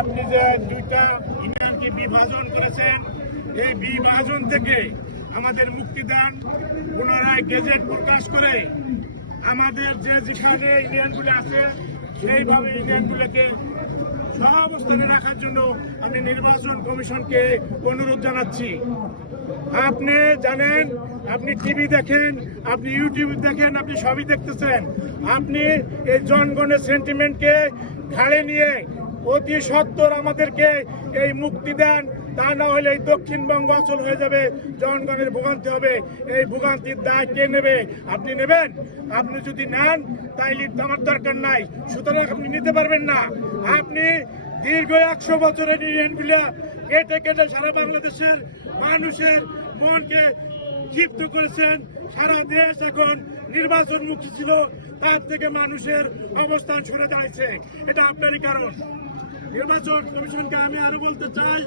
আপনি যে দুইটা ইউনিয়নকে বিভাজন করেছেন, এই বিভাজন থেকে আমাদের মুক্তি দান, পুনরায় গেজেট প্রকাশ করে আমাদের যে যেখানে ইউনিয়নগুলো আছে সেইভাবে ইউনিয়নগুলোকে সহাবস্থানে রাখার জন্য আমি নির্বাচন কমিশনকে অনুরোধ জানাচ্ছি। আপনি জানেন, আপনি টিভি দেখেন, আপনি ইউটিউব দেখেন, আপনি সবই দেখতেছেন। আপনি এই জনগণের সেন্টিমেন্টকে ঘাড়ে নিয়ে অতি সত্বর আমাদেরকে এই মুক্তি দেন, তা না হলে এই দক্ষিণবঙ্গ অচল হয়ে যাবে, জনগণের ভোগান্তি হবে। এই ভোগান্তির দায় কে নেবে? আপনি নেবেন? আপনি যদি নেন তাইলে আমার দরকার নাই, সুতরাং আপনি নিতে পারবেন না। আপনি দীর্ঘ 100 বছরের ইউনিয়নগুলা কেটে কেটে সারা বাংলাদেশের মানুষের মনকে ক্ষিপ্ত করেছেন। সারা দেশ এখন নির্বাচন মুখী ছিল, তার থেকে মানুষের অবস্থান সরে দাঁড়িয়েছে। এটা আপনারই কারণ। নির্বাচন কমিশনকে আমি আরো বলতে চাই,